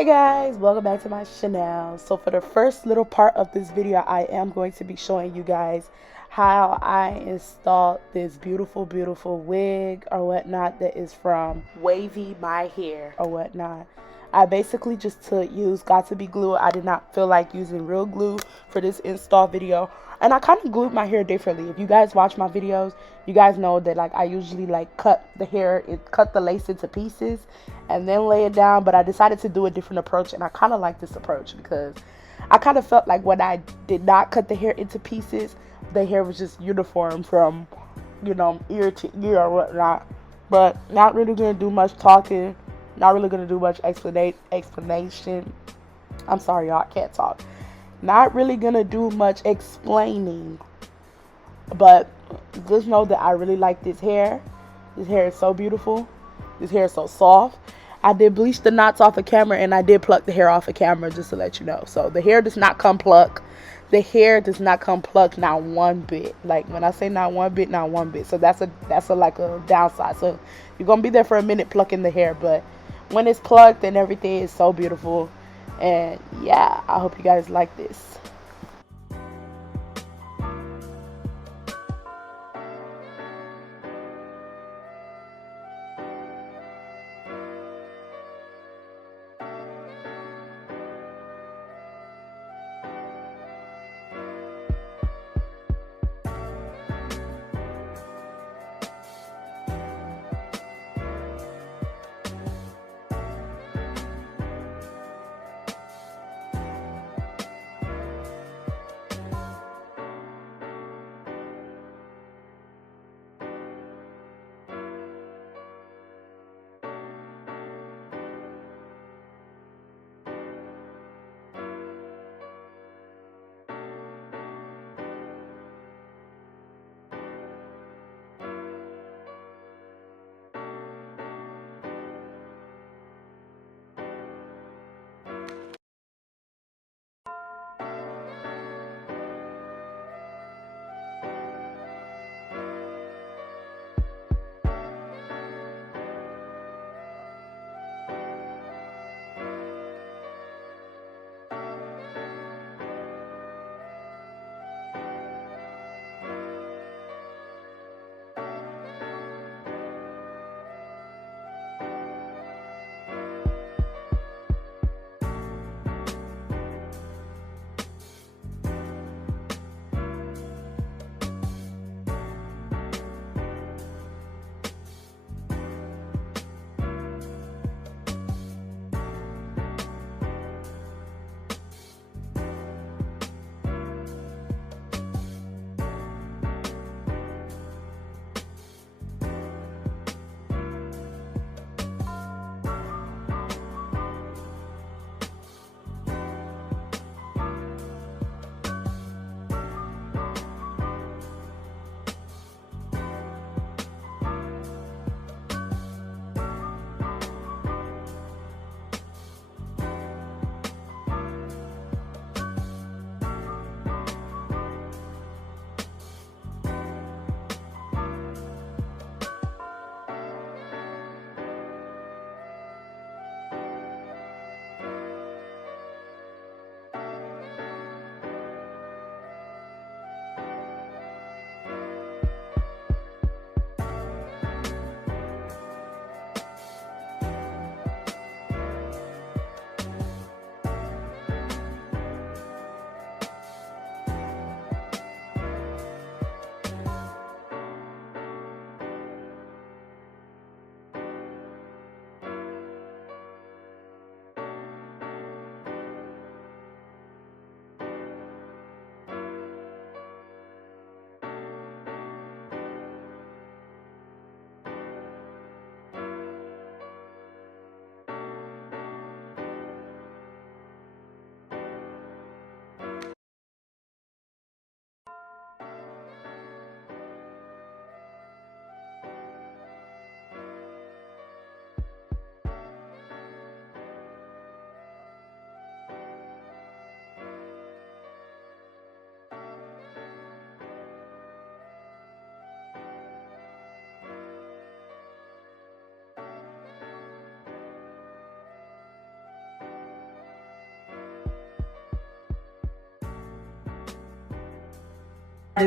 Hey guys, welcome back to my channel. So for the first little part of this video, I am going to be showing you guys how I installed this beautiful wig or whatnot that is from Wavy my hair or whatnot. I basically just used got to be glue. I did not feel like using real glue for this install video, and I kind of glued my hair differently. If you guys watch my videos, you guys know that like I usually like cut the lace into pieces and then lay it down, but I decided to do a different approach, and I kind of like this approach because I kind of felt like when I did not cut the hair into pieces, the hair was just uniform from, you know, ear to ear or whatnot. But not really gonna do much talking, not really gonna do much explanation. I'm sorry, y'all, I can't talk. Not really gonna do much explaining, but just know that I really like this hair. This hair is so beautiful. This hair is so soft. I did bleach the knots off of camera, and I did pluck the hair off of camera, just to let you know. So the hair does not come plucked. The hair does not come plucked, not one bit. Like when I say not one bit, not one bit. So that's a like a downside. So you're gonna be there for a minute plucking the hair, but when it's plucked and everything is so beautiful. And yeah, I hope you guys like this.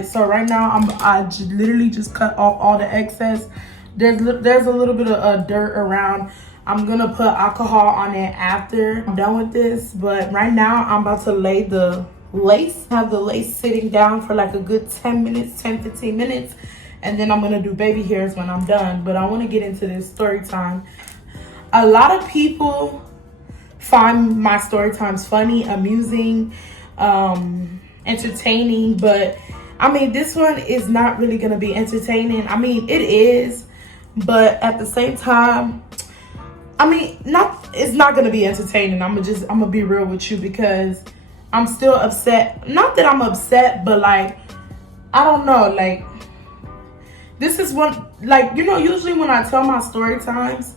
So right now literally just cut off all the excess. There's a little bit of dirt around. I'm gonna put alcohol on it after I'm done with this, but right now I'm about to lay the lace. Have the lace sitting down for like a good 10 15 minutes, and then I'm gonna do baby hairs when I'm done. But I want to get into this story time. A lot of people find my story times funny, amusing, entertaining, but I mean, this one is not really gonna be entertaining. I mean, it is, but at the same time, I mean, it's not gonna be entertaining. I'm gonna be real with you, because I'm still upset. Not that I'm upset, but like, I don't know, like, this is one, like, you know, usually when I tell my story times,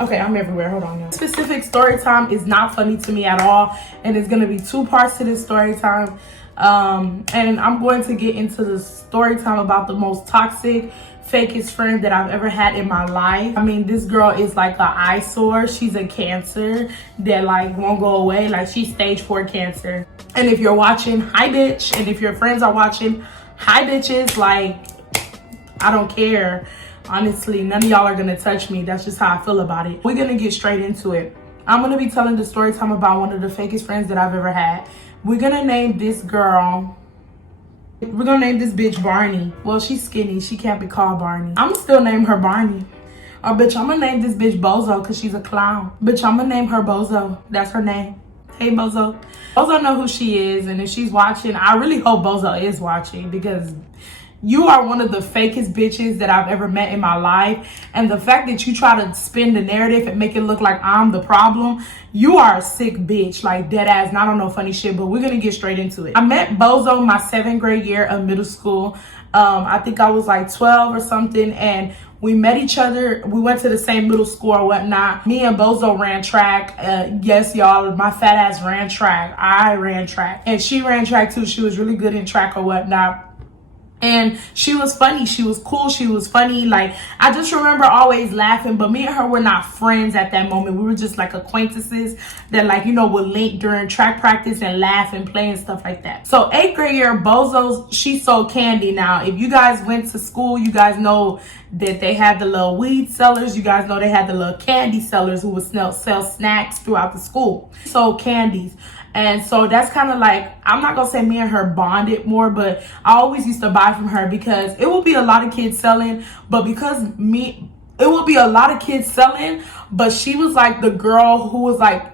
okay, I'm everywhere, hold on now. Specific story time is not funny to me at all, and it's gonna be 2 parts to this story time. And I'm going to get into the story time about the most toxic, fakest friend that I've ever had in my life. I mean, this girl is like an eyesore. She's a cancer that like won't go away. Like, she's stage 4 cancer. And if you're watching, hi bitch. And if your friends are watching, hi bitches. Like, I don't care. Honestly, none of y'all are gonna touch me. That's just how I feel about it. We're gonna get straight into it. I'm gonna be telling the story time about one of the fakest friends that I've ever had. We're gonna name this girl, we're gonna name this bitch Barney. Well, she's skinny, she can't be called Barney. I'ma still name her Barney. Or bitch, I'm gonna name this bitch Bozo because she's a clown. Bitch, I'm gonna name her Bozo. That's her name. Hey Bozo. Bozo know who she is, and if she's watching, I really hope Bozo is watching, because you are one of the fakest bitches that I've ever met in my life. And the fact that you try to spin the narrative and make it look like I'm the problem, you are a sick bitch, like dead ass. Not on no funny shit, but we're gonna get straight into it. I met Bozo my 7th grade year of middle school. I think I was like 12 or something, and we met each other. We went to the same middle school or whatnot. Me and Bozo ran track. Yes, y'all, my fat ass ran track. I ran track, and she ran track too. She was really good in track or whatnot. And she was funny, she was cool, she was funny. Like, I just remember always laughing, but me and her were not friends at that moment. We were just like acquaintances that, like, you know, would link during track practice and laugh and play and stuff like that. So 8th grade year, Bozo's, she sold candy. Now, if you guys went to school, you guys know that they had the little weed sellers. You guys know they had the little candy sellers who would sell snacks throughout the school. Sold candies. And so that's kind of like, I'm not gonna say me and her bonded more, but I always used to buy from her because it would be a lot of kids selling, but it would be a lot of kids selling, but she was like the girl who was like,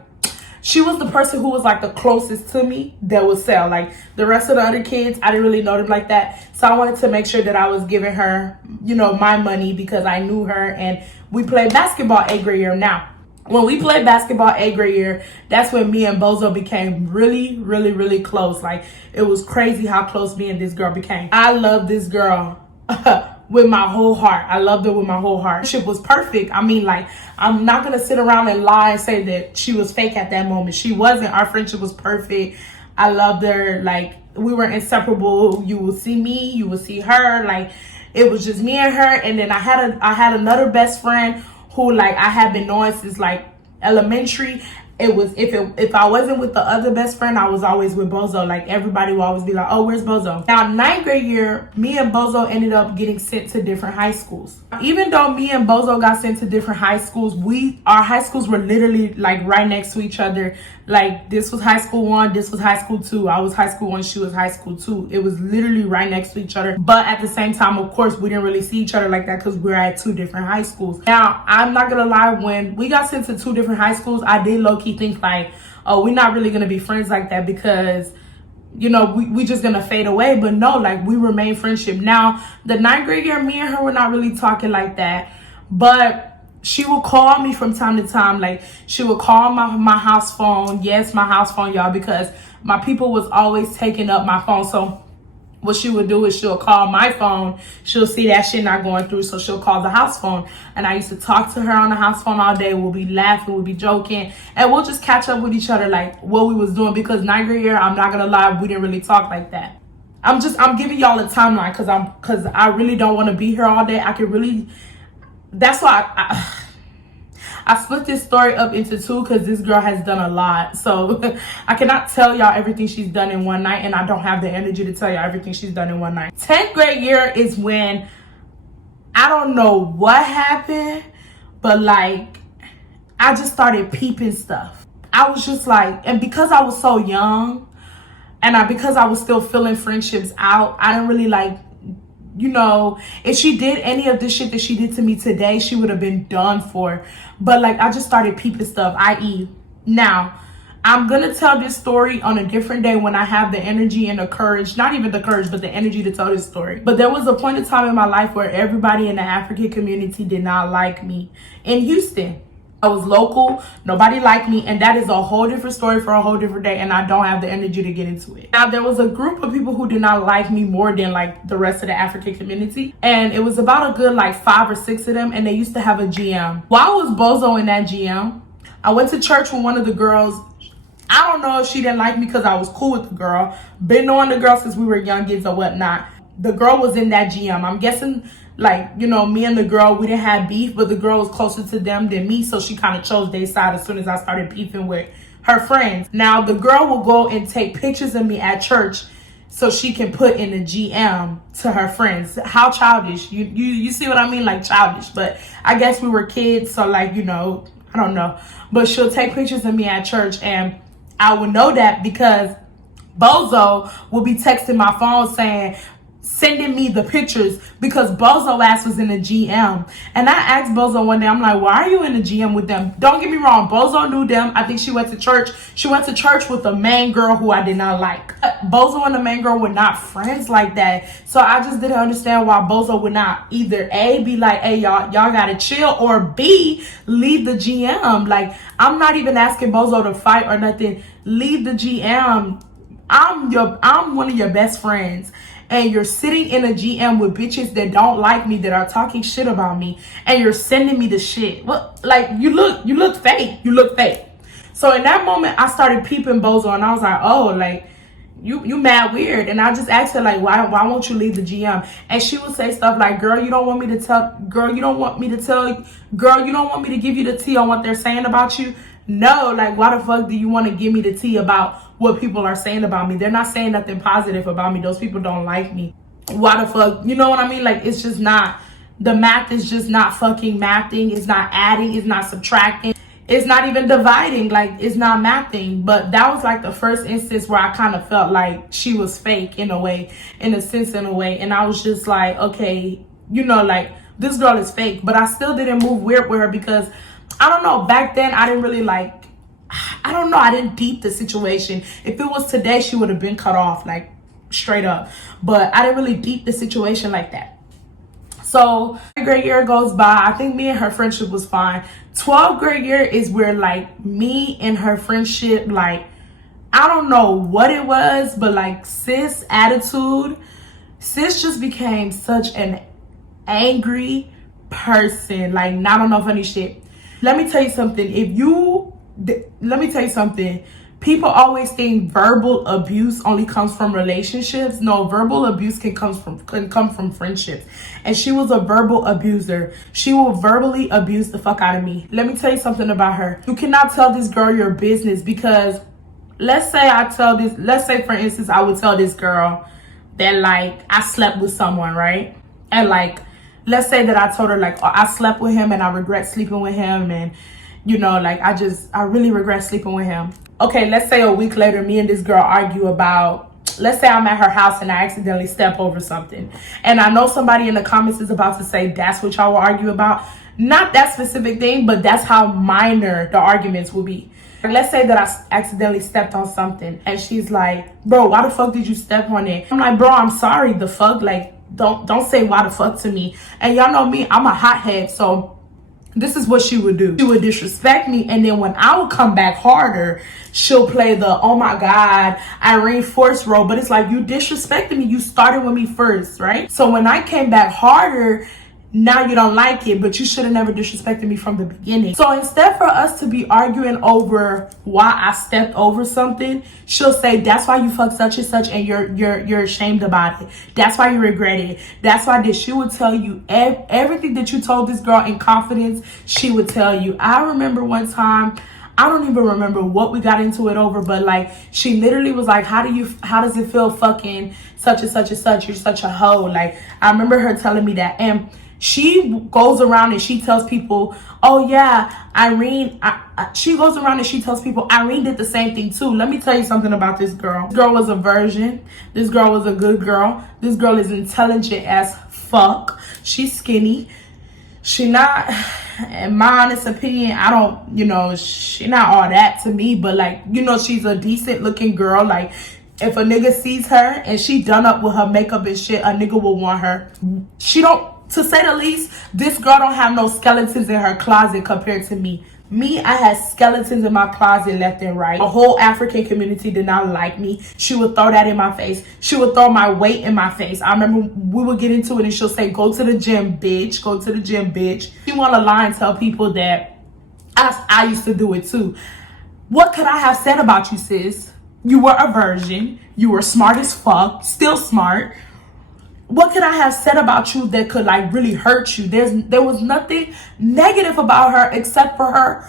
she was the person who was like the closest to me that would sell. Like, the rest of the other kids, I didn't really know them like that. So I wanted to make sure that I was giving her, you know, my money, because I knew her. And we played basketball 8th grade year. Now, when we played basketball 8th grade year, that's when me and Bozo became really, really, really close. Like, it was crazy how close me and this girl became. I love this girl with my whole heart. I loved her with my whole heart. She was perfect. I mean, like, I'm not going to sit around and lie and say that she was fake at that moment. She wasn't. Our friendship was perfect. I loved her. Like, we were inseparable. You will see me, you will see her. Like, it was just me and her. And then I had another best friend who, like, I had been knowing since like elementary. It was, if I wasn't with the other best friend, I was always with Bozo. Like, everybody will always be like, oh, where's Bozo? Now, 9th grade year, me and Bozo ended up getting sent to different high schools. Even though me and Bozo got sent to different high schools, our high schools were literally like right next to each other. Like, this was high school 1, this was high school 2. I was high school 1, she was high school 2. It was literally right next to each other. But at the same time, of course, we didn't really see each other like that because we were at 2 different high schools. Now, I'm not gonna lie, when we got sent to 2 different high schools, I did low-key think like, oh, we're not really gonna be friends like that, because, you know, we just gonna fade away. But no, like, we remain friendship. Now, the 9th grade year, me and her were not really talking like that, but she would call me from time to time. Like, she would call my house phone. Yes, my house phone, y'all, because my people was always taking up my phone. So what she would do is she'll call my phone. She'll see that shit not going through, so she'll call the house phone. And I used to talk to her on the house phone all day. We'll be laughing, we'll be joking, and we'll just catch up with each other, like, what we was doing. Because 9th grade year, I'm not gonna lie, we didn't really talk like that. I'm giving y'all a timeline because I really don't want to be here all day. I can really, that's why I split this story up into two because this girl has done a lot. So I cannot tell y'all everything she's done in one night, and I don't have the energy to tell y'all everything she's done in one night. 10th grade year is when, I don't know what happened, but like, I just started peeping stuff. I was just like, and because I was so young, and because I was still filling friendships out, I didn't really like, you know, if she did any of this shit that she did to me today, she would have been done for. But like, I just started peeping stuff, i.e. now, I'm gonna tell this story on a different day when I have the energy and the courage, not even the courage, but the energy to tell this story. But there was a point in time in my life where everybody in the African community did not like me. In Houston, I was local, nobody liked me, and that is a whole different story for a whole different day, and I don't have the energy to get into it. Now, there was a group of people who did not like me more than like the rest of the African community, and it was about a good like 5 or 6 of them, and they used to have a GM. While I was bozo in that GM, I went to church with one of the girls. I don't know if she didn't like me because I was cool with the girl. Been knowing the girl since we were young kids or whatnot. The girl was in that GM. I'm guessing, like, you know, me and the girl, we didn't have beef, but the girl was closer to them than me, so she kind of chose their side as soon as I started beefing with her friends. Now, the girl will go and take pictures of me at church so she can put in the GM to her friends. How childish. You see what I mean? Like, childish. But I guess we were kids, so like, you know, I don't know. But she'll take pictures of me at church, and I would know that because Bozo will be texting my phone saying, sending me the pictures, because Bozo ass was in the GM. And I asked Bozo one day, I'm like, why are you in the GM with them? Don't get me wrong, Bozo knew them. I think she went to church. She went to church with the main girl who I did not like. Bozo and the main girl were not friends like that. So I just didn't understand why Bozo would not either A, be like, hey, y'all gotta chill, or B, leave the GM. Like, I'm not even asking Bozo to fight or nothing. Leave the GM. I'm one of your best friends, and you're sitting in a GM with bitches that don't like me, that are talking shit about me, and you're sending me the shit. What? Like, you look fake. You look fake. So in that moment, I started peeping Bozo, and I was like, oh, like, you mad weird. And I just asked her, like, why won't you leave the GM? And she would say stuff like, girl, you don't want me to tell, girl, you don't want me to tell, girl, you don't want me to give you the tea on what they're saying about you. No, like, why the fuck do you want to give me the tea about what people are saying about me? They're not saying nothing positive about me. Those people don't like me. Why the fuck? You know what I mean? Like, it's just not, the math is just not fucking mathing. It's not adding. It's not subtracting. It's not even dividing. Like, it's not mathing. But that was like the first instance where I kind of felt like she was fake in a way, in a sense, in a way. And I was just like, okay, you know, like, this girl is fake. But I still didn't move weird with her because, I don't know, back then I didn't really like, I don't know, I didn't deep the situation. If it was today, she would have been cut off, like, straight up. But I didn't really deep the situation like that. So 3rd grade year goes by. I think me and her friendship was fine. 12th grade year is where, like, me and her friendship, like, I don't know what it was, but like, sis attitude, sis just became such an angry person, like, not on no funny shit. Let me tell you something. Let me tell you something. People always think verbal abuse only comes from relationships. No, verbal abuse can come from friendships. And she was a verbal abuser. She will verbally abuse the fuck out of me. Let me tell you something about her. You cannot tell this girl your business, because let's say for instance, I would tell this girl that, like, I slept with someone, right? And like, let's say that I told her, like, oh, I slept with him and I regret sleeping with him, and you know, like, I really regret sleeping with him. Okay, let's say a week later, me and this girl argue about, let's say I'm at her house and I accidentally step over something. And I know somebody in the comments is about to say, that's what y'all will argue about. Not that specific thing, but that's how minor the arguments will be. Let's say that I accidentally stepped on something, and she's like, bro, why the fuck did you step on it? I'm like, bro, I'm sorry, the fuck? Like, don't say why the fuck to me. And y'all know me, I'm a hothead, so this is what she would do. She would disrespect me, and then when I would come back harder, she'll play the, oh my God, Irene Force role. But it's like, you disrespected me. You started with me first, right? So when I came back harder, now you don't like it, but you should have never disrespected me from the beginning. So instead for us to be arguing over why I stepped over something, she'll say, that's why you fucked such and such and you're ashamed about it. That's why you regret it. That's why she would tell you everything that you told this girl in confidence, she would tell you. I remember one time, I don't even remember what we got into it over, but like she literally was like, how does it feel fucking such and such and such? You're such a hoe. Like I remember her telling me that. And she goes around and she tells people, oh yeah, Irene, she goes around and she tells people Irene did the same thing too. Let me tell you something about this girl. This girl was a virgin. This girl was a good girl. This girl is intelligent as fuck. She's skinny. She not, in my honest opinion, I don't, she not all that to me, but like, she's a decent looking girl. Like if a nigga sees her and she done up with her makeup and shit, a nigga will want her. She don't, to say the least, this girl don't have no skeletons in her closet compared to me. Me, I had skeletons in my closet left and right. The whole African community did not like me. She would throw that in my face. She would throw my weight in my face. I remember we would get into it and she'll say, go to the gym, bitch. Go to the gym, bitch. She want to lie and tell people that I used to do it too. What could I have said about you, sis? You were a virgin. You were smart as fuck. Still smart. What could I have said about you that could like really hurt you? There was nothing negative about her except for her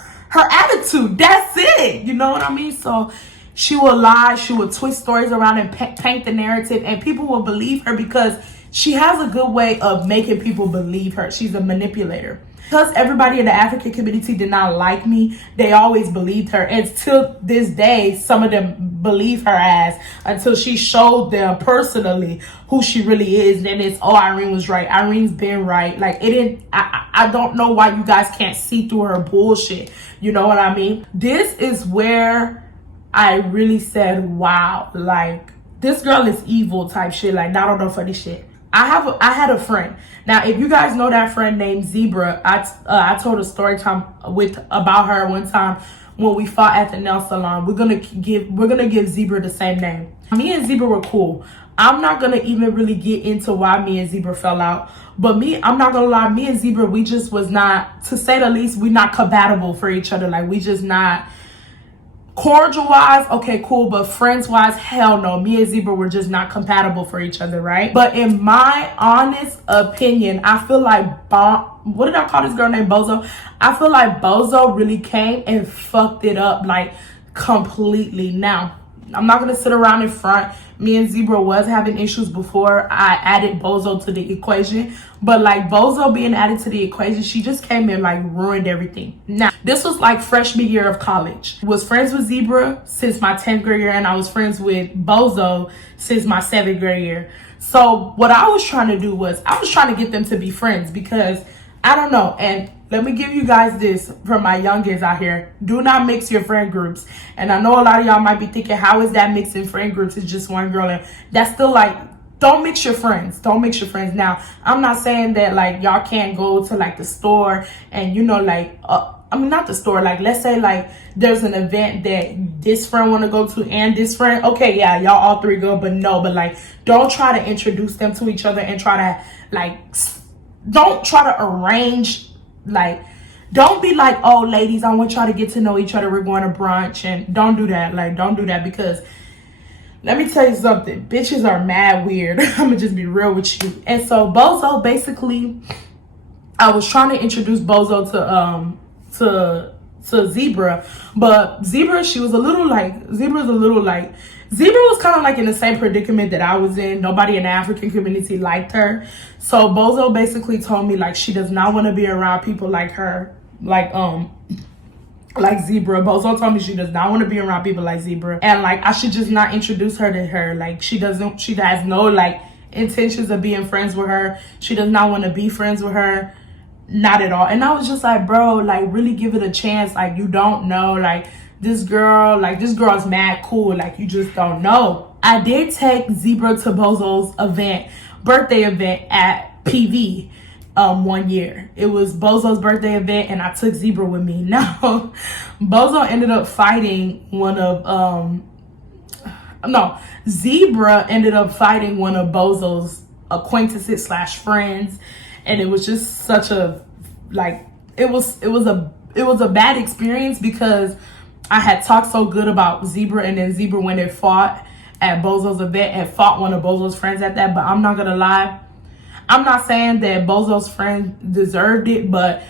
attitude. That's it. You know what I mean? So she will lie, she will twist stories around and paint the narrative, and people will believe her because she has a good way of making people believe her. She's a manipulator. Because everybody in the African community did not like me, they always believed her. And till this day, some of them believe her ass until she showed them personally who she really is. Then it's, oh, Irene was right. Irene's been right. Like, it didn't, I don't know why you guys can't see through her bullshit. You know what I mean? This is where I really said, wow, like, this girl is evil type shit. Like, not on no funny shit. I had a friend. Now, if you guys know that friend named Zebra, I told a story time about her one time when we fought at the nail salon. We're gonna give Zebra the same name. Me and Zebra were cool. I'm not gonna even really get into why me and Zebra fell out. But I'm not gonna lie, me and Zebra, we just was not, to say the least, we not compatible for each other. Like, we just not. Cordial wise, okay, cool, but friends wise, hell no. Me and Zebra were just not compatible for each other, right? But in my honest opinion, I feel like what did I call this girl named Bozo? I feel like Bozo really came and fucked it up, like, completely. Now, I'm not gonna sit around in front. Me and Zebra was having issues before I added Bozo to the equation. But like Bozo being added to the equation, she just came and like ruined everything. Now, this was like freshman year of college. I was friends with Zebra since my 10th grade year, and I was friends with Bozo since my 7th grade year. So what I was trying to do was, I was trying to get them to be friends because, I don't know, and let me give you guys this for my youngins out here. Do not mix your friend groups. And I know a lot of y'all might be thinking, how is that mixing friend groups? It's just one girl. And that's still like, don't mix your friends. Don't mix your friends. Now, I'm not saying that like y'all can't go to like the store and like, I mean, not the store. Like, let's say like there's an event that this friend want to go to and this friend. Okay, yeah, y'all all three go, but no, but like, don't try to introduce them to each other and try to like, don't try to arrange. Like, don't be like, oh, ladies, I want y'all to get to know each other. We're going to brunch. And don't do that. Like, don't do that, because let me tell you something. Bitches are mad weird. I'm going to just be real with you. And so Bozo, basically, I was trying to introduce Bozo to Zebra. But Zebra, Zebra was kind of like in the same predicament that I was in. Nobody in the African community liked her. So Bozo basically told me like she does not want to be around people like her. Like Zebra. Bozo told me she does not want to be around people like Zebra. And like I should just not introduce her to her. Like she has no like intentions of being friends with her. She does not want to be friends with her. Not at all. And I was just like, bro, like really give it a chance. Like you don't know. Like this girl's mad cool. Like you just don't know. I did take Zebra to Bozo's birthday event at PV one year. It was Bozo's birthday event and I took Zebra with me. Now, Zebra ended up fighting one of Bozo's acquaintances slash friends, and it was just such a like it was a bad experience because I had talked so good about Zebra, and then Zebra went and fought at Bozo's event and fought one of Bozo's friends at that. But I'm not gonna lie, I'm not saying that Bozo's friend deserved it, but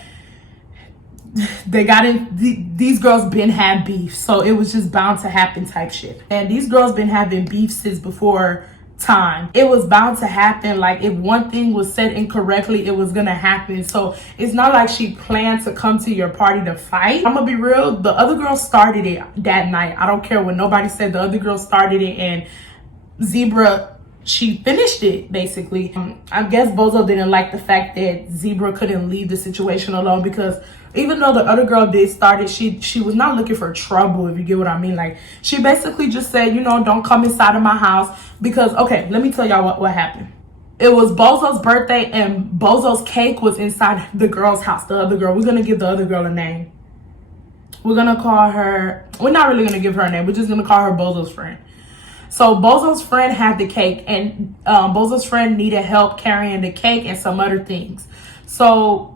they got in. These girls been had beef, so it was just bound to happen type shit. And these girls been having beef since before time. It was bound to happen. Like, if one thing was said incorrectly, it was gonna happen. So it's not like she planned to come to your party to fight. I'm gonna be real, the other girl started it that night. I don't care what nobody said, the other girl started it, and Zebra, she finished it basically. I guess Bozo didn't like the fact that Zebra couldn't leave the situation alone, because even though the other girl did start it, she was not looking for trouble, if you get what I mean. Like, she basically just said, you know, don't come inside of my house. Because, okay, let me tell y'all what happened. It was Bozo's birthday, and Bozo's cake was inside the girl's house, the other girl. We're going to give the other girl a name. We're going to call her, we're not really going to give her a name. We're just going to call her Bozo's friend. So Bozo's friend had the cake, and Bozo's friend needed help carrying the cake and some other things. So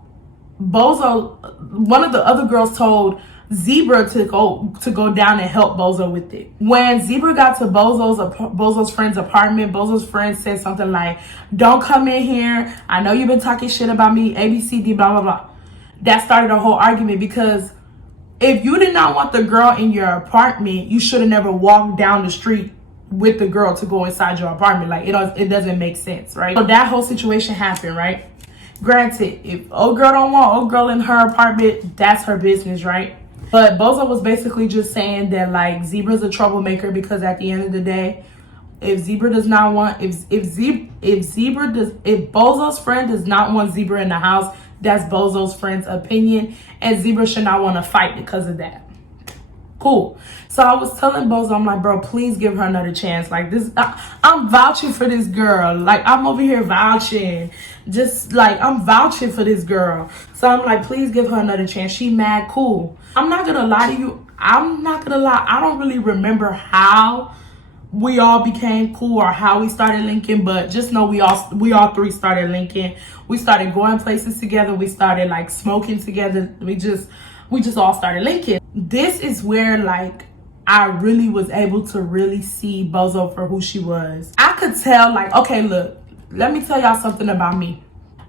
Bozo, one of the other girls told Zebra to go down and help Bozo with it. When Zebra got to Bozo's friend's apartment, Bozo's friend said something like, "Don't come in here. I know you've been talking shit about me, ABCD, blah, blah, blah." That started a whole argument, because if you did not want the girl in your apartment, you should have never walked down the street with the girl to go inside your apartment. Like, it doesn't make sense, right? So that whole situation happened, right? Granted, if old girl don't want old girl in her apartment, that's her business, right? But Bozo was basically just saying that, like, Zebra's a troublemaker, because at the end of the day, if Zebra does not want, if Bozo's friend does not want Zebra in the house, that's Bozo's friend's opinion, and Zebra should not want to fight because of that. Cool. So I was telling Bozo, I'm like, bro, please give her another chance. Like, this, I'm vouching for this girl. Like, I'm over here vouching. Just like, I'm vouching for this girl. So I'm like, please give her another chance. She mad cool. I'm not gonna lie to you. I'm not gonna lie. I don't really remember how we all became cool or how we started linking, but just know we all three started linking. We started going places together. We started like smoking together. We just all started linking. This is where, like, I really was able to really see Bozo for who she was. I could tell, like, okay, look, let me tell y'all something about me.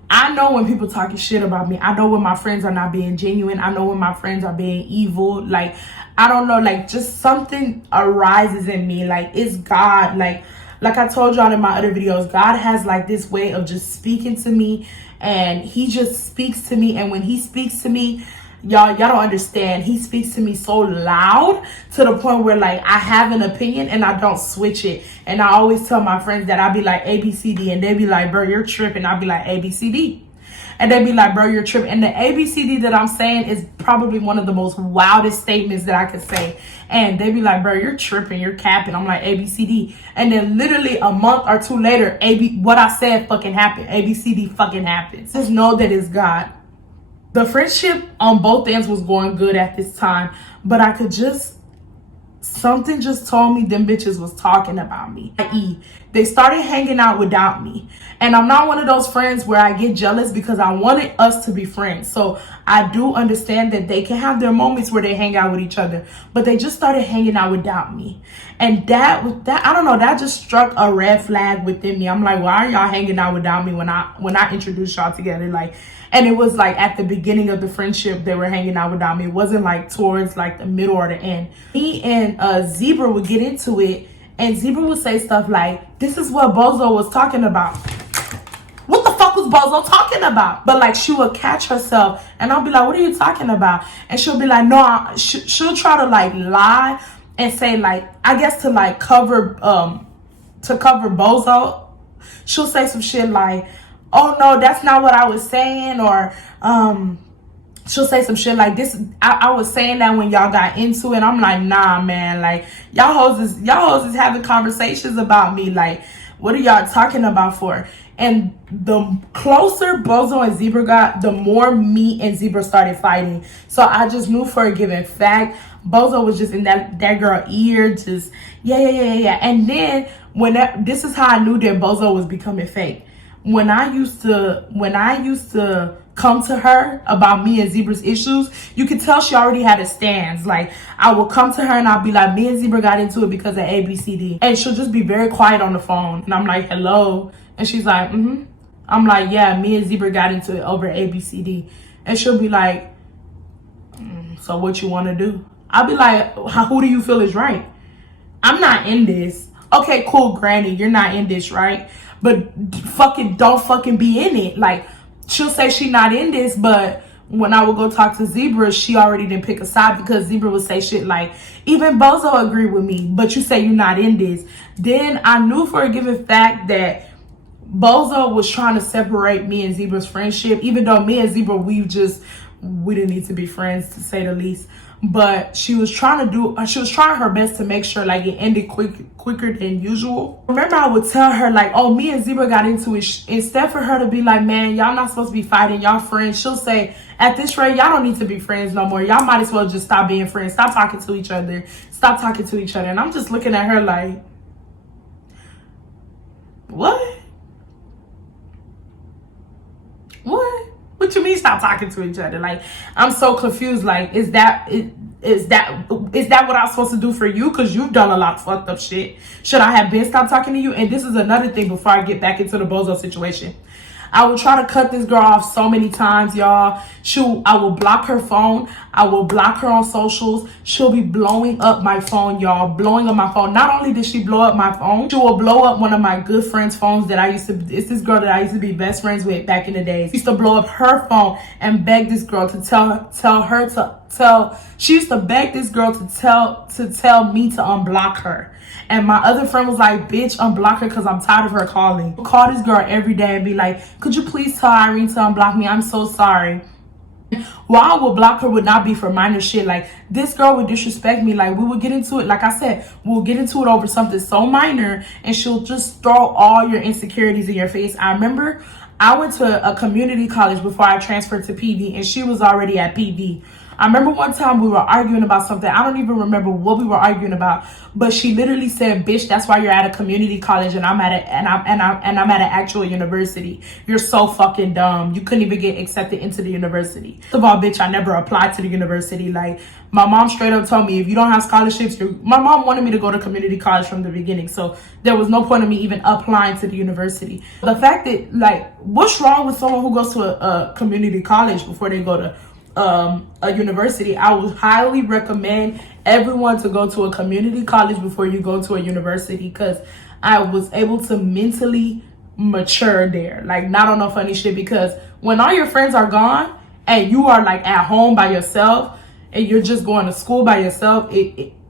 I know when people talking shit about me. I know when my friends are not being genuine. I know when my friends are being evil. Like, I don't know, like, just something arises in me. Like, it's God. Like I told y'all in my other videos, God has like this way of just speaking to me, and he just speaks to me. And when he speaks to me, y'all don't understand. He speaks to me so loud to the point where, like, I have an opinion and I don't switch it. And I always tell my friends that I'll be like ABCD, and they be like, bro, you're tripping. I'll be like ABCD. And they be like, bro, you're tripping. And the ABCD that I'm saying is probably one of the most wildest statements that I could say. And they be like, bro, you're tripping, you're capping. I'm like, ABCD. And then literally a month or two later, what I said fucking happened. ABCD fucking happens. Just know that it's God. The friendship on both ends was going good at this time, but I could just, something just told me them bitches was talking about me. I.e., they started hanging out without me. And I'm not one of those friends where I get jealous, because I wanted us to be friends. So I do understand that they can have their moments where they hang out with each other, but they just started hanging out without me. And that I don't know, that just struck a red flag within me. I'm like, why are y'all hanging out without me when I introduced y'all together? Like, and it was like at the beginning of the friendship, they were hanging out without me. It wasn't like towards like the middle or the end. Me and Zebra would get into it, and Zebra would say stuff like, this is what Bozo was talking about. What the fuck was Bozo talking about? But like, she would catch herself, and I'll be like, what are you talking about? And she'll be like, no, she'll try to like lie and say, like, I guess to like cover Bozo. She'll say some shit like, oh no, that's not what I was saying, or she'll say some shit like this. I was saying that when y'all got into it. I'm like, nah, man, like, y'all hoes is having conversations about me. Like, what are y'all talking about for? And the closer Bozo and Zebra got, the more me and Zebra started fighting. So I just knew for a given fact, Bozo was just in that girl ear, just yeah. And then this is how I knew that Bozo was becoming fake. when I used to come to her about me and Zebra's issues, you could tell she already had a stance. Like, I would come to her and I'll be like, me and Zebra got into it because of ABCD. And she'll just be very quiet on the phone. And I'm like, hello? And she's like, mm-hmm. I'm like, yeah, me and Zebra got into it over ABCD. And she'll be like, so what you want to do? I'll be like, who do you feel is right? I'm not in this. Okay, cool, granny, you're not in this, right? But fucking don't fucking be in it. Like, she'll say she not in this, but when I would go talk to Zebra, she already didn't pick a side, because Zebra would say shit like, even Bozo agreed with me, but you say you're not in this. Then I knew for a given fact that Bozo was trying to separate me and Zebra's friendship, even though me and Zebra, we didn't need to be friends, to say the least. But she was trying her best to make sure like it ended quicker than usual. Remember, I would tell her like, oh, me and Zebra got into it. Instead for her to be like, man, y'all not supposed to be fighting, y'all friends, she'll say, at this rate, y'all don't need to be friends no more. Y'all might as well just stop being friends. Stop talking to each other. Stop talking to each other. And I'm just looking at her like, what? What? What you mean stop talking to each other? Like, I'm so confused. Like, is that what I'm supposed to do for you? Because you've done a lot of fucked up shit. Should I have been stopped talking to you? And this is another thing before I get back into the Bozo situation. I will try to cut this girl off so many times, y'all. I will block her phone. I will block her on socials. She'll be blowing up my phone, y'all. Blowing up my phone. Not only did she blow up my phone, she will blow up one of my good friends' phones it's this girl that I used to be best friends with back in the days. She used to blow up her phone and beg this girl to she used to beg this girl to tell me to unblock her. And my other friend was like, bitch, unblock her because I'm tired of her calling. I'll call this girl every day and be like, could you please tell Irene to unblock me? I'm so sorry. Why I would block her would not be for minor shit. Like, this girl would disrespect me. Like, we would get into it. Like I said, we'll get into it over something so minor, and she'll just throw all your insecurities in your face. I remember I went to a community college before I transferred to PV, and she was already at PV. I remember one time we were arguing about something. I don't even remember what we were arguing about, but she literally said, bitch, that's why you're at a community college and I'm at an actual university. You're so fucking dumb. You couldn't even get accepted into the university. First of all, bitch, I never applied to the university. Like, my mom straight up told me, if you don't have scholarships, my mom wanted me to go to community college from the beginning. So there was no point in me even applying to the university. The fact that, like, what's wrong with someone who goes to a community college before they go to a university? I would highly recommend everyone to go to a community college before you go to a university, because I was able to mentally mature there. Like, not on no funny shit, because when all your friends are gone and you are like at home by yourself and you're just going to school by yourself,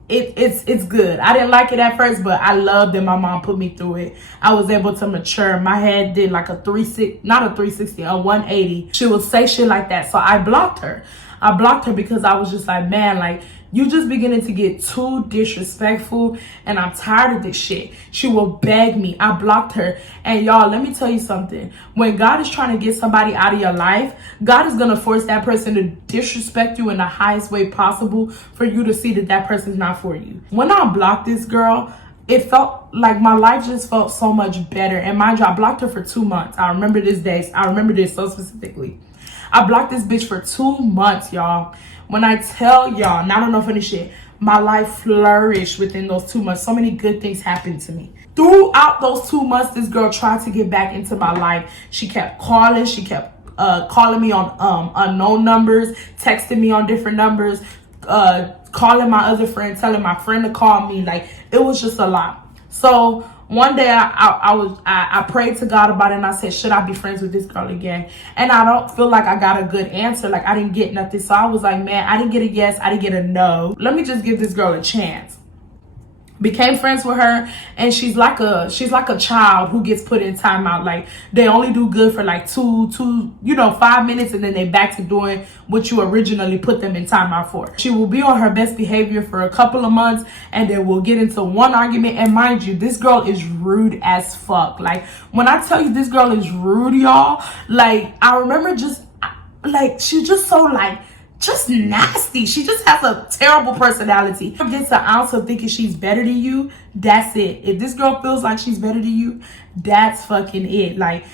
it's good. I didn't like it at first, but I loved that my mom put me through it. I was able to mature. My head did like a 180. She would say shit like that. So I blocked her. I blocked her because I was just like, man, like, you just beginning to get too disrespectful, and I'm tired of this shit. She will beg me. I blocked her. And y'all, let me tell you something. When God is trying to get somebody out of your life, God is going to force that person to disrespect you in the highest way possible for you to see that that person's not for you. When I blocked this girl, it felt like my life just felt so much better. And mind you, I blocked her for 2 months. I remember this day. I remember this so specifically. I blocked this bitch for 2 months, y'all. When I tell y'all, not enough of this shit, my life flourished within those 2 months. So many good things happened to me. Throughout those 2 months, this girl tried to get back into my life. She kept calling. She kept calling me on unknown numbers, texting me on different numbers, calling my other friend, telling my friend to call me. Like, it was just a lot. So one day I prayed to God about it, and I said, should I be friends with this girl again? And I don't feel like I got a good answer. Like, I didn't get nothing. So I was like, man, I didn't get a yes. I didn't get a no. Let me just give this girl a chance. Became friends with her, and she's like a child who gets put in timeout. Like, they only do good for like 5 minutes, and then they back to doing what you originally put them in timeout for. She will be on her best behavior for a couple of months, and then we'll get into one argument. And mind you, this girl is rude as fuck. Like, when I tell you this girl is rude, y'all, like, I remember she's just so like, just nasty. She just has a terrible personality. If she gets an ounce of thinking she's better than you, that's it. If this girl feels like she's better than you, that's fucking it. Like,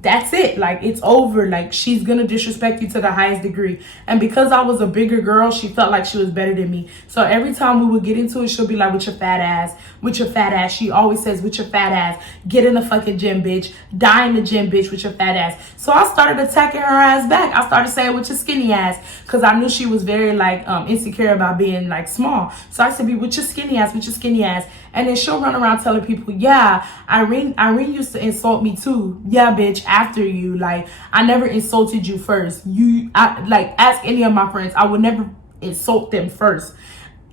that's it. Like, it's over. Like, she's gonna disrespect you to the highest degree. And because I was a bigger girl, she felt like she was better than me. So every time we would get into it, she'll be like, with your fat ass, with your fat ass. She always says, with your fat ass, get in the fucking gym, bitch. Die in the gym, bitch, with your fat ass. So I started attacking her ass back. I started saying, with your skinny ass, because I knew she was very like insecure about being like small. So I said, be with your skinny ass, with your skinny ass. And then she'll run around telling people, yeah, Irene used to insult me too. Yeah, bitch, after you. Like, I never insulted you first. Like, ask any of my friends. I would never insult them first.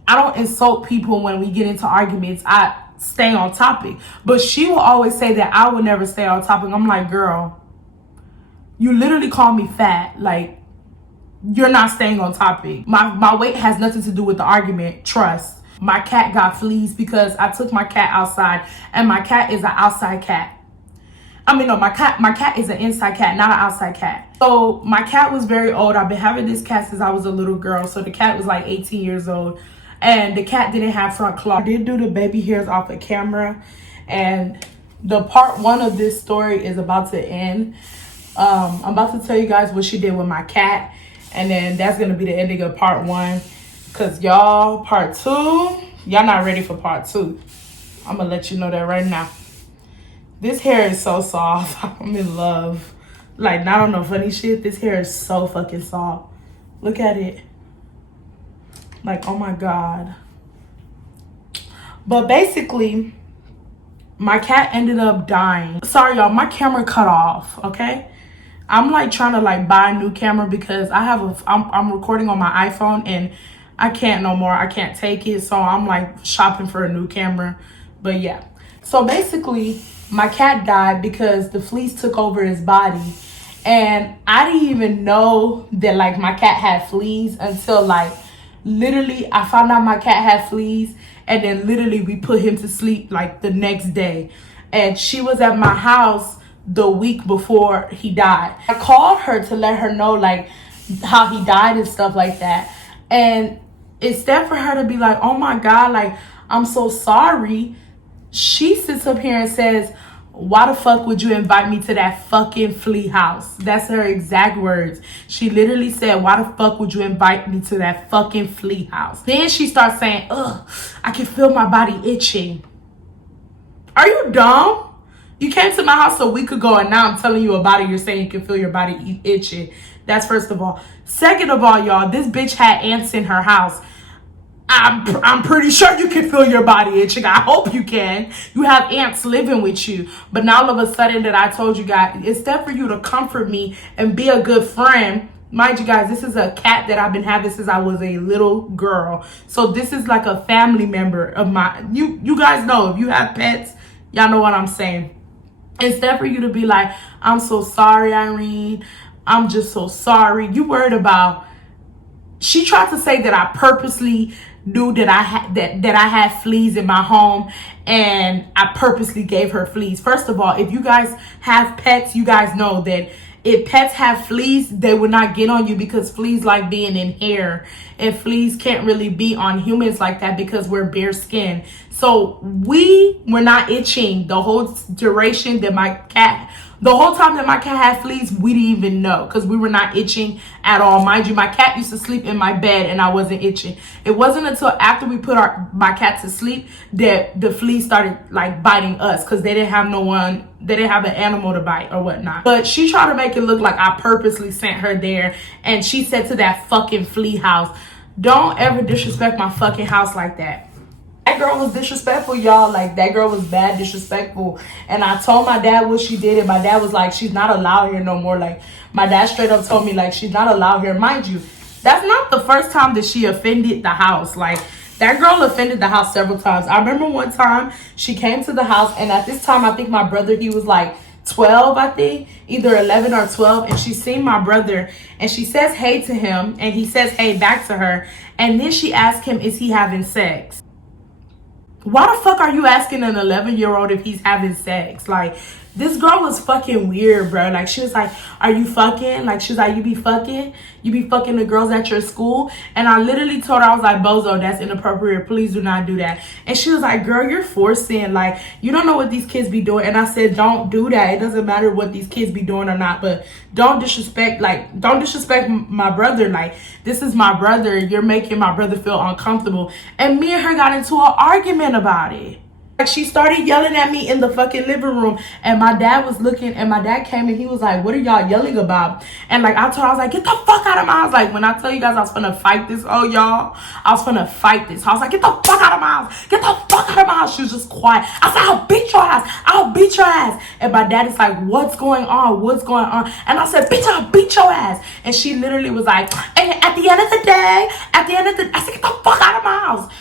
I don't insult people when we get into arguments. I stay on topic. But she will always say that I would never stay on topic. I'm like, girl, you literally call me fat. Like, you're not staying on topic. My weight has nothing to do with the argument. Trust. My cat got fleas because I took my cat outside, and my cat is an outside cat. I mean, no, my cat is an inside cat, not an outside cat. So my cat was very old. I've been having this cat since I was a little girl. So the cat was like 18 years old, and the cat didn't have front claw. I did do the baby hairs off of camera, and the part 1 of this story is about to end. I'm about to tell you guys what she did with my cat, and then that's gonna be the ending of part 1. Cause y'all, part 2, y'all not ready for part 2. I'm gonna let you know that right now. This hair is so soft. I'm in love. Like, not on no funny shit. This hair is so fucking soft. Look at it. Like, oh my God. But basically, my cat ended up dying. Sorry, y'all, my camera cut off, okay? I'm like trying to like buy a new camera because I'm recording on my iPhone and I can't no more. I can't take it. So I'm like shopping for a new camera. But yeah. So basically, my cat died because the fleas took over his body. And I didn't even know that like my cat had fleas until like literally I found out my cat had fleas. And then literally we put him to sleep like the next day. And she was at my house the week before he died. I called her to let her know like how he died and stuff like that. And instead for her to be like, oh my God, like, I'm so sorry, she sits up here and says, why the fuck would you invite me to that fucking flea house? That's her exact words. She literally said, why the fuck would you invite me to that fucking flea house? Then she starts saying, ugh, I can feel my body itching. Are you dumb? You came to my house a week ago and now I'm telling you about it. You're saying you can feel your body itching. That's first of all. Second of all, y'all, this bitch had ants in her house. I'm pretty sure you can feel your body itching. I hope you can. You have ants living with you. But now all of a sudden that I told you guys, instead for you to comfort me and be a good friend, mind you guys, this is a cat that I've been having since I was a little girl. So this is like a family member of mine. You guys know, if you have pets, y'all know what I'm saying. Instead for you to be like, I'm so sorry, Irene. I'm just so sorry. You worried about, she tried to say that I purposely knew that I had fleas in my home and I purposely gave her fleas. First of all, if you guys have pets, you guys know that if pets have fleas, they will not get on you because fleas like being in hair, and fleas can't really be on humans like that because we're bare skin. So we were not itching the whole duration that my cat, the whole time that my cat had fleas, we didn't even know because we were not itching at all. Mind you, my cat used to sleep in my bed and I wasn't itching. It wasn't until after we put my cat to sleep that the fleas started like biting us because they didn't have they didn't have an animal to bite or whatnot. But she tried to make it look like I purposely sent her there, and she said to that fucking flea house, don't ever disrespect my fucking house like that. That girl was disrespectful, y'all. Like, that girl was bad disrespectful. And I told my dad what she did, and my dad was like, she's not allowed here no more. Like, my dad straight up told me, like, she's not allowed here. Mind you, that's not the first time that she offended the house. Like, that girl offended the house several times. I remember one time she came to the house, and at this time, I think my brother, he was like 12, I think, either 11 or 12, and she seen my brother, and she says hey to him, and he says hey back to her, and then she asked him, is he having sex? Why the fuck are you asking an 11-year-old if he's having sex? Like, This girl was fucking weird, bro. Like, she was like, are you fucking? Like, she was like, you be fucking the girls at your school? And I literally told her, I was like, bozo, that's inappropriate. Please do not do that. And she was like, girl, you're forcing. Like, you don't know what these kids be doing. And I said, don't do that. It doesn't matter what these kids be doing or not. But don't disrespect my brother. Like, this is my brother. You're making my brother feel uncomfortable. And me and her got into an argument about it. Like, she started yelling at me in the fucking living room, and my dad was looking, and my dad came and he was like, what are y'all yelling about? And like, I told her, I was like, get the fuck out of my house. Like, when I tell you guys I was finna fight this, oh y'all, I was finna fight this. I was like, get the fuck out of my house. Get the fuck out of my house. She was just quiet. I said, I'll beat your ass. I'll beat your ass. And my dad is like, what's going on? What's going on? And I said, bitch, I'll beat your ass. And she literally was like, and at the end of the day, I said, get the fuck out of my house.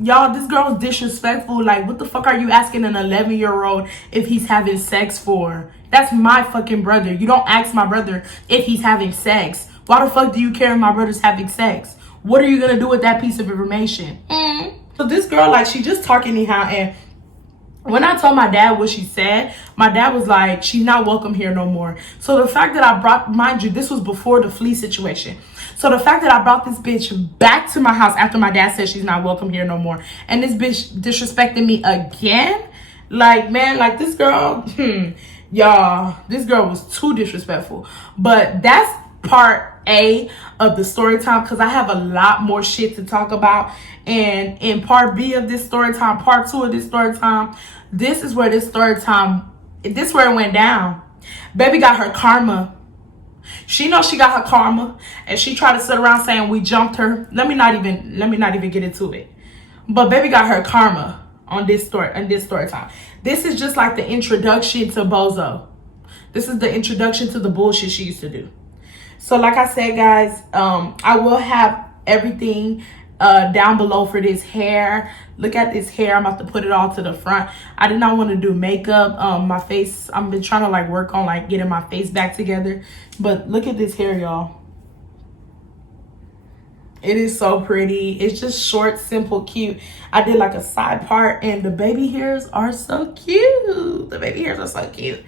Y'all, this girl's disrespectful. Like, what the fuck are you asking an 11-year-old if he's having sex for? That's my fucking brother. You don't ask my brother if he's having sex. Why the fuck do you care if my brother's having sex? What are you gonna do with that piece of information? So this girl, like, she just talking anyhow. And when I told my dad what she said, my dad was like, she's not welcome here no more. So the fact that I brought, mind you, this was before the flea situation. So the fact that I brought this bitch back to my house after my dad said she's not welcome here no more, and this bitch disrespecting me again, like, man, like, this girl, y'all, this girl was too disrespectful. But that's part A of the story time, because I have a lot more shit to talk about. And in part B of this story time, part 2 of this story time, this is where this story time, this is where it went down. Baby got her karma. She knows she got her karma, and she tried to sit around saying we jumped her. Let me not even get into it. But baby got her karma on this story time. This is just like the introduction to Bozo. This is the introduction to the bullshit she used to do. So like I said, guys, I will have everything down below for this hair. Look at this hair. I'm about to put it all to the front. I did not want to do makeup. My face, I've been trying to like work on like getting my face back together. But look at this hair, y'all. It is so pretty. It's just short, simple, cute. I did like a side part, and the baby hairs are so cute. The baby hairs are so cute.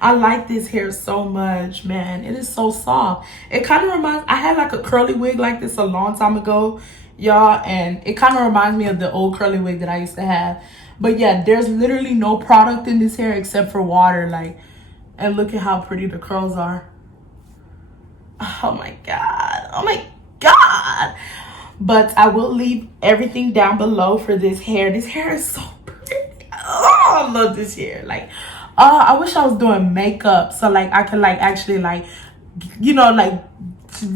I like this hair so much, man. It is so soft. It kind of reminds, I had like a curly wig like this a long time ago, y'all, and it kind of reminds me of the old curly wig that I used to have. But yeah, there's literally no product in this hair except for water. Like, and look at how pretty the curls are. Oh my god. Oh my god. But I will leave everything down below for this hair. This hair is so pretty. Oh, I love this hair. Like, I wish I was doing makeup so like I could like actually like, you know, like,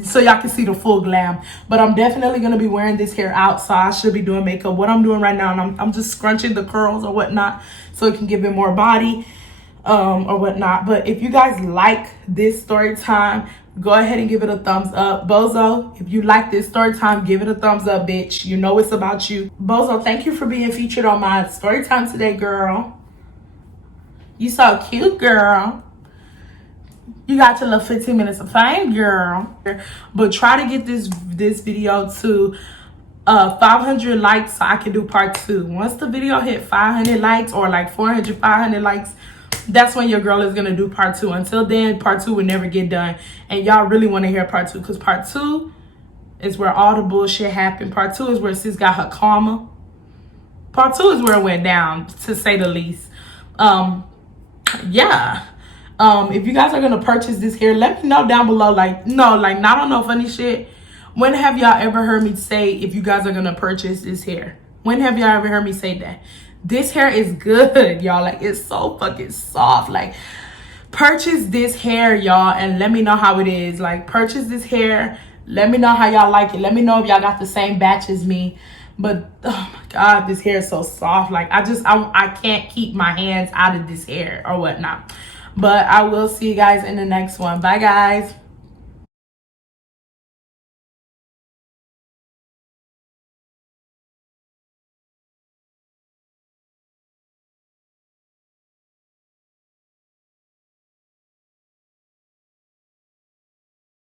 so y'all can see the full glam. But I'm definitely gonna be wearing this hair out, so I should be doing makeup. What I'm doing right now, and I'm just scrunching the curls or whatnot so it can give it more body or whatnot. But if you guys like this story time, go ahead and give it a thumbs up. Bozo, if you like this story time, give it a thumbs up, bitch. You know it's about you. Bozo, thank you for being featured on my story time today, girl. You so cute, girl. You got your little 15 minutes of fame, girl. But try to get this video to 500 likes so I can do part 2. Once the video hit 500 likes or like 400, 500 likes, that's when your girl is gonna do part 2. Until then, part 2 will never get done. And y'all really want to hear part 2, because part 2 is where all the bullshit happened. Part 2 is where sis got her karma. Part 2 is where it went down, to say the least. Yeah. If you guys are gonna purchase this hair, let me know down below. Like, no, like, not on no funny shit. When have y'all ever heard me say if you guys are gonna purchase this hair? When have y'all ever heard me say that? This hair is good, y'all. Like, it's so fucking soft. Like, purchase this hair, y'all, and let me know how it is. Like, purchase this hair. Let me know how y'all like it. Let me know if y'all got the same batch as me. But oh my god, this hair is so soft. Like, I can't keep my hands out of this hair or whatnot. But I will see you guys in the next one. Bye, guys.